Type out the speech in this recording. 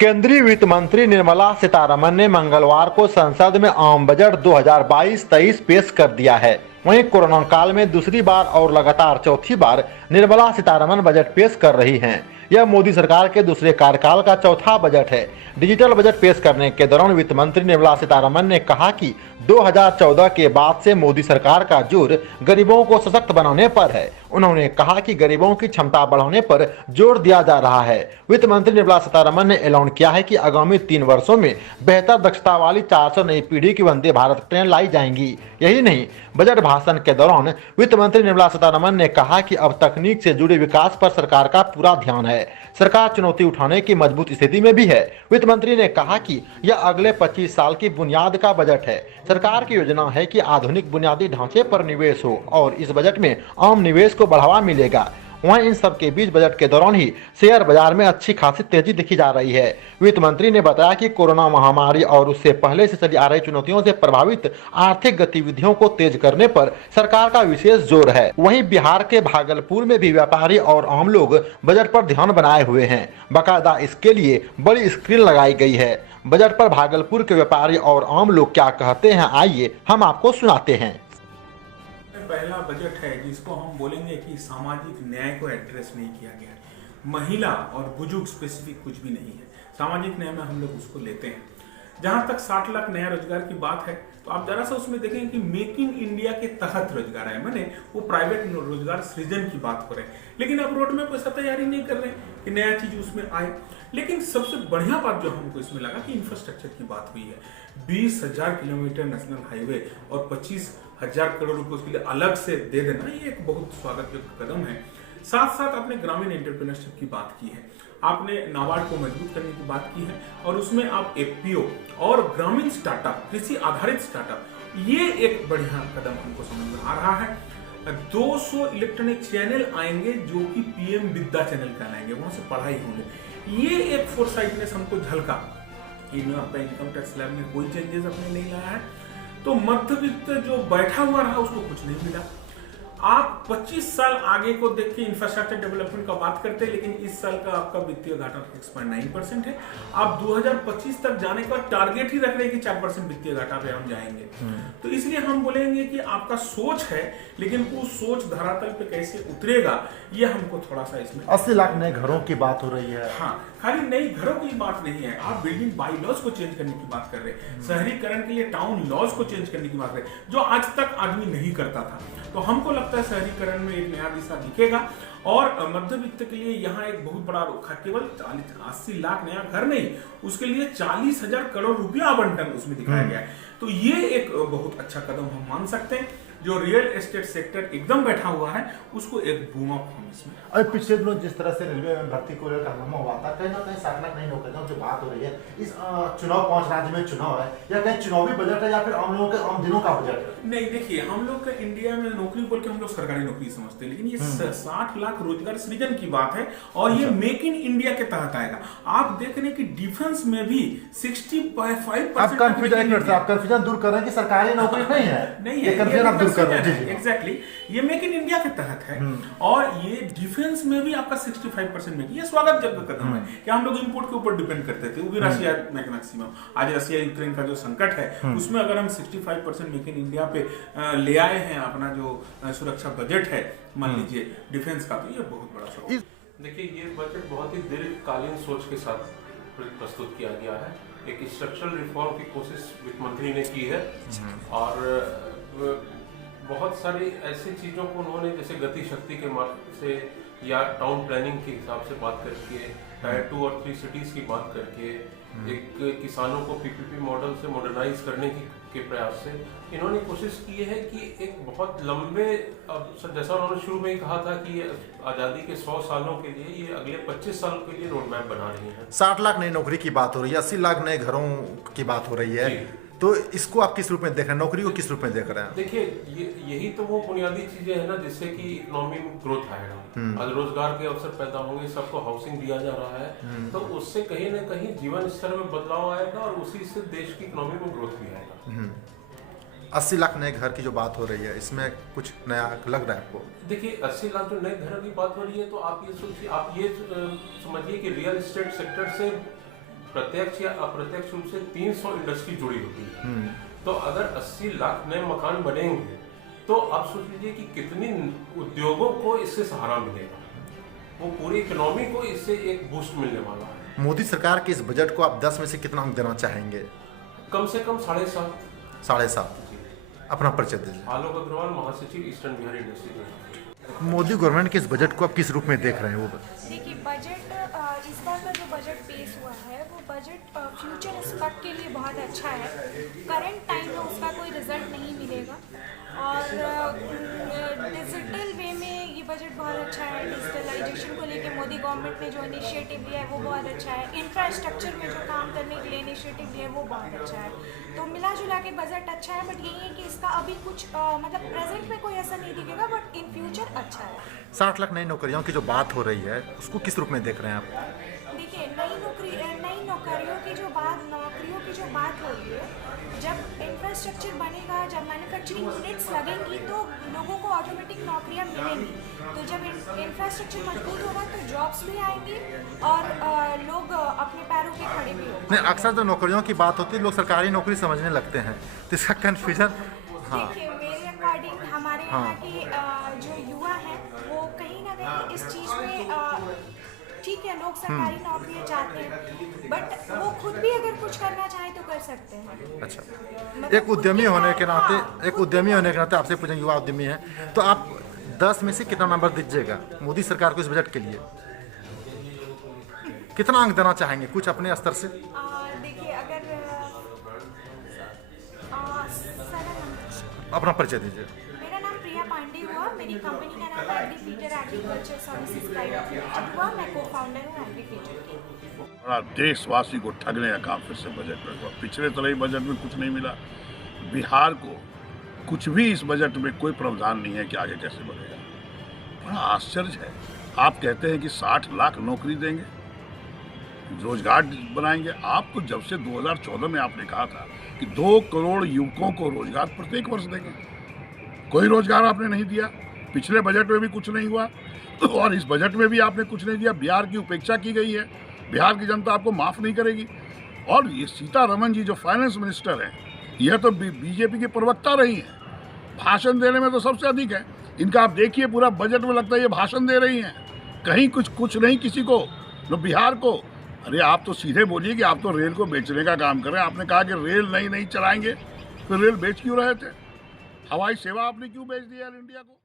केंद्रीय वित्त मंत्री निर्मला सीतारमण ने मंगलवार को संसद में आम बजट 2022-23 पेश कर दिया है। वहीं कोरोना काल में दूसरी बार और लगातार चौथी बार निर्मला सीतारमण बजट पेश कर रही हैं। यह मोदी सरकार के दूसरे कार्यकाल का चौथा बजट है। डिजिटल बजट पेश करने के दौरान वित्त मंत्री निर्मला सीतारमण ने कहा कि 2014 के बाद से मोदी सरकार का जोर गरीबों को सशक्त बनाने पर है। उन्होंने कहा कि गरीबों की क्षमता बढ़ाने पर जोर दिया जा रहा है। वित्त मंत्री निर्मला सीतारमण ने ऐलान किया है कि आगामी 3 वर्षों में बेहतर दक्षता वाली 400 नई पीढ़ी की वंदे भारत ट्रेन लाई जाएंगी। यही नहीं, बजट भाषण के दौरान वित्त मंत्री निर्मला सीतारमण ने कहा कि अब तकनीक से जुड़े विकास पर सरकार का पूरा ध्यान है। सरकार चुनौती उठाने की मजबूत स्थिति में भी है। वित्त मंत्री ने कहा कि यह अगले 25 साल की बुनियाद का बजट है। सरकार की योजना है कि आधुनिक बुनियादी ढांचे पर निवेश हो और इस बजट में आम निवेश को बढ़ावा मिलेगा। वहीं इन सब के बीच बजट के दौरान ही शेयर बाजार में अच्छी खासी तेजी दिखी जा रही है। वित्त मंत्री ने बताया कि कोरोना महामारी और उससे पहले से चली आ रही चुनौतियों से प्रभावित आर्थिक गतिविधियों को तेज करने पर सरकार का विशेष जोर है। वहीं बिहार के भागलपुर में भी व्यापारी और आम लोग बजट पर ध्यान बनाए हुए हैं। बाकायदा इसके लिए बड़ी स्क्रीन लगाई गई है। बजट पर भागलपुर के व्यापारी और आम लोग क्या कहते हैं, आइए हम आपको सुनाते हैं। पहला बजट है जिसको हम बोलेंगे कि सामाजिक न्याय को एड्रेस नहीं किया गया है। महिला और बुजुर्ग स्पेसिफिक कुछ भी नहीं है। सामाजिक न्याय में हम लोग उसको लेते हैं। जहां तक 60 लाख नया रोजगार की बात है तो आप जरा सा उसमें देखें कि मेक इन इंडिया के तहत रोजगार है, मैंने वो प्राइवेट रोजगार सृजन की बात हो रहे हैं, लेकिन अब रोड में पैसा तैयारी नहीं कर रहे कि नया चीज उसमें आए। लेकिन सबसे बढ़िया बात जो हमको इसमें लगा कि इंफ्रास्ट्रक्चर की बात हुई है। 20,000 किलोमीटर नेशनल हाईवे और 25,000 करोड़ रुपए उसके लिए अलग से दे देना, ये एक बहुत स्वागत योग्य कदम है। साथ साथ आपने ग्रामीण एंटरप्रेन्योरशिप की बात की है, आपने नाबार्ड को मजबूत करने की बात की है और उसमें आप एफपीओ और ग्रामीण स्टार्टअप, कृषि आधारित स्टार्टअप, ये एक बढ़िया कदम हमको समझ में आ रहा है। 200 इलेक्ट्रॉनिक चैनल आएंगे जो कि पीएम विद्या चैनल कहलाएंगे, वहां से पढ़ाई होंगे। ये एक फोरसाइटनेस हमको झलका। आपका इनकम टैक्स स्लैब में कोई चेंजेस अपने नहीं लाया है, तो मध्यवित्त जो बैठा हुआ रहा उसको कुछ नहीं मिला। आप 25 साल आगे को देख के इंफ्रास्ट्रक्चर डेवलपमेंट का बात करते हैं, लेकिन इस साल का आपका वित्तीय घाटा 6.9% है। आप 2025 तक जाने का टारगेट ही रख रहे हैं कि 4% वित्तीय घाटा पे हम जाएंगे। तो इसलिए हम बोलेंगे कि आपका सोच है, लेकिन वो सोच धरातल पे कैसे उतरेगा ये हमको थोड़ा सा इसमें 80 लाख नए घरों की बात हो रही है। हाँ, खाली नई घरों की बात नहीं है, आप बिल्डिंग बाई लॉज को चेंज करने की बात कर रहे हैं, शहरीकरण के लिए टाउन लॉज को चेंज करने की बात कर रहे हैं, जो आज तक आदमी नहीं करता था। तो हमको लगता है शहरीकरण में एक नया दिशा दिखेगा और मध्यवित्त के लिए यहाँ एक बहुत बड़ा केवल 80 लाख नया घर नहीं, उसके लिए 40,000 करोड़ रुपया आवंटन उसमें दिखाया गया है। तो ये एक बहुत अच्छा कदम हम मान सकते हैं। जो रियल एस्टेट सेक्टर एकदम बैठा हुआ है उसको एक बूम अप हम इसमें। और पिछले दिनों जिस तरह से रेलवे में भर्ती को लेकर हंगामा हुआ था, कहीं ना कहीं 60 लाख नई नौकरियों की बात हो रही है। इस चुनाव 5 राज्य में चुनाव है, या कहीं चुनावी बजट है या फिर आम लोगों के आम दिनों का बजट है? नहीं, देखिए, हम लोग का इंडिया में नौकरी बोल के हम लोग सरकारी नौकरी समझते हैं, लेकिन ये 60 लाख रोजगार सृजन की बात है और ये मेक इन इंडिया के तहत आएगा। आप देख रहे हैं कि डिफेंस में भी 65% आप कंफ्यूजन दूर कर रहे हैं कि सरकारी नौकरी नहीं है। नहीं है, कंफ्यूजन आप दूर कर रहे हैं। एग्जैक्टली, ये मेक इन इंडिया के तहत है और ये डिफेंस में भी आपका 65% में, ये स्वागत योग्य कदम है कि हम लोग इंपोर्ट के ऊपर डिपेंड करते थे, वो भी रशिया मैक्सिमम। आज रशिया यूक्रेन का जो संकट है उसमें अगर हम 65% मेक इन इंडिया पे ले आए हैं अपना जो सुरक्षा बजट है, मान लीजिए डिफेंस का, तो ये बहुत बड़ा सवाल। देखिए, ये बजट बहुत ही दीर्घकालीन सोच के साथ प्रस्तुत किया गया है। एक स्ट्रक्चरल रिफॉर्म की कोशिश वित्त मंत्री ने की है और बहुत सारी ऐसी चीज़ों को उन्होंने, जैसे गति शक्ति के मार्ग से या टाउन प्लानिंग के हिसाब से बात करके, टायर 2 और 3 सिटीज़ की बात करके, एक किसानों को पीपीपी मॉडल से मॉडर्नाइज करने के प्रयास से इन्होंने कोशिश की है कि एक बहुत लंबे, जैसा उन्होंने शुरू में ही कहा था कि ये आज़ादी के 100 सालों के लिए, ये अगले 25 साल के लिए रोड मैप बना रही है। 60 लाख नई नौकरी की बात हो रही है, 80 लाख नए घरों की बात हो रही है, तो इसको आप किस रूप में देख रहे हैं, नौकरी को किस रूप में देख रहे हैं? देखिए, यही तो वो बुनियादी चीजें हैं ना जिससे कि इकोनॉमी में ग्रोथ आएगा, आज रोजगार के अवसर पैदा होंगे, सबको हाउसिंग दिया जा रहा है, तो उससे कहीं ना कहीं जीवन स्तर में बदलाव आएगा और उसी से देश की इकोनॉमी में ग्रोथ भी आएगा। 80 लाख नए घर की जो बात हो रही है, इसमें कुछ नया लग रहा है आपको? देखिए, 80 लाख जो नए घर की बात हो रही है, तो आप ये सोचिए, आप ये समझिए कि रियल एस्टेट सेक्टर से प्रत्यक्ष या अप्रत्यक्ष रूप से 300 इंडस्ट्री जुड़ी होती है। तो अगर 80 लाख नए मकान बनेंगे तो आप सोच लीजिए कि कितनी उद्योगों को इससे सहारा मिलेगा, वो पूरी इकोनॉमी को इससे एक बूस्ट मिलने वाला है। मोदी सरकार के इस बजट को आप 10 में से कितना अंक देना चाहेंगे? कम से कम 7.5। 7.5। अपना परिचय दीजिए। आलोक अग्रवाल, महासचिव eastern Bihar industry. Modi government के इस बजट को आप किस रूप में देख रहे हैं वो देखिए, बजट इस बार का जो बजट पेश हुआ है वो बजट फ्यूचर एस्पेक्ट के लिए बहुत अच्छा है। करंट टाइम में उसका कोई रिजल्ट नहीं मिलेगा और डिजिटल वे में ये बजट बहुत अच्छा है। डिजिटलाइजेशन को लेके मोदी गवर्नमेंट ने जो इनिशिएटिव लिया है वो बहुत अच्छा है। इंफ्रास्ट्रक्चर में जो काम करने के लिए इनिशिएटिव लिया है वो बहुत अच्छा है। तो मिला जुला के बजट अच्छा है, बट यही है कि इसका अभी कुछ मतलब प्रेजेंट में कोई ऐसा नहीं दिखेगा, बट इन फ्यूचर अच्छा है। 60 लाख नई नौकरियों की जो बात हो रही है उसको किस रूप में देख रहे हैं आप? देखिए, नई नौकरियों की जो बात हो रही है, जब इंफ्रास्ट्रक्चर बनेगा, जब मैन्युफैक्चरिंग यूनिट्स लगेंगी तो लोगों को ऑटोमेटिक नौकरियां मिलेंगी। तो जब इंफ्रास्ट्रक्चर मजबूत होगा तो जॉब्स भी आएंगी और लोग अपने पैरों पे खड़े भी होंगे। नहीं, अक्सर जो नौकरियों की बात होती है लोग सरकारी नौकरी समझने लगते हैं, तो इसका कन्फ्यूजन। हाँ, देखिए, मेरे अकॉर्डिंग हमारे यहाँ के जो युवा हैं वो कहीं ना कहीं इस चीज़ में ठीक है, लोग सरकारी नौकरियां चाहते हैं, बट वो खुद भी अगर कुछ करना चाहे तो कर सकते हैं। अच्छा। मतलब एक उद्यमी होने के नाते हाँ, आपसे पूछें, युवा उद्यमी हैं, तो आप 10 में से कितना नंबर दीजिएगा मोदी सरकार को इस बजट के लिए? कितना अंक देना चाहेंगे कुछ अपने स्तर से? देखिए, अगर अपना परिचय दीजिए। मेरा नाम प्रिया पांडे हुआ, मेरी कंपनी का नाम एग्रीफीटर एग्रीकल्चर सर्विसेज प्राइवेट लिमिटेड हुआ, मैं को फाउंडर हूँ एग्रीफीटर की। बड़ा देशवासी को ठगने का काम फिर से बजट में हुआ। पिछले तरह बजट में कुछ नहीं मिला। बिहार को कुछ भी इस बजट में कोई प्रावधान नहीं है कि आगे कैसे बढ़ेगा। बड़ा आश्चर्य है। आप कहते हैं कि 60 लाख नौकरी देंगे, रोजगार बनाएंगे। आप तो जब से 2014 में आपने कहा था कि 2 करोड़ युवकों को रोजगार प्रत्येक वर्ष देंगे, कोई रोजगार आपने नहीं दिया। पिछले बजट में भी कुछ नहीं हुआ और इस बजट में भी आपने कुछ नहीं दिया। बिहार की उपेक्षा की गई है। बिहार की जनता आपको माफ़ नहीं करेगी। और ये सीतारमण जी जो फाइनेंस मिनिस्टर हैं, यह तो बीजेपी की प्रवक्ता रही हैं, भाषण देने में तो सबसे अधिक है। इनका आप देखिए, पूरा बजट में लगता है ये भाषण दे रही हैं, कहीं कुछ नहीं किसी को, न बिहार को। अरे आप तो सीधे बोलिए कि आप तो रेल को बेचने का काम कर रहे हैं। आपने कहा कि रेल नहीं चलाएंगे, तो रेल बेच क्यों रहे थे? हवाई सेवा आपने क्यों बेच दी एयर इंडिया को?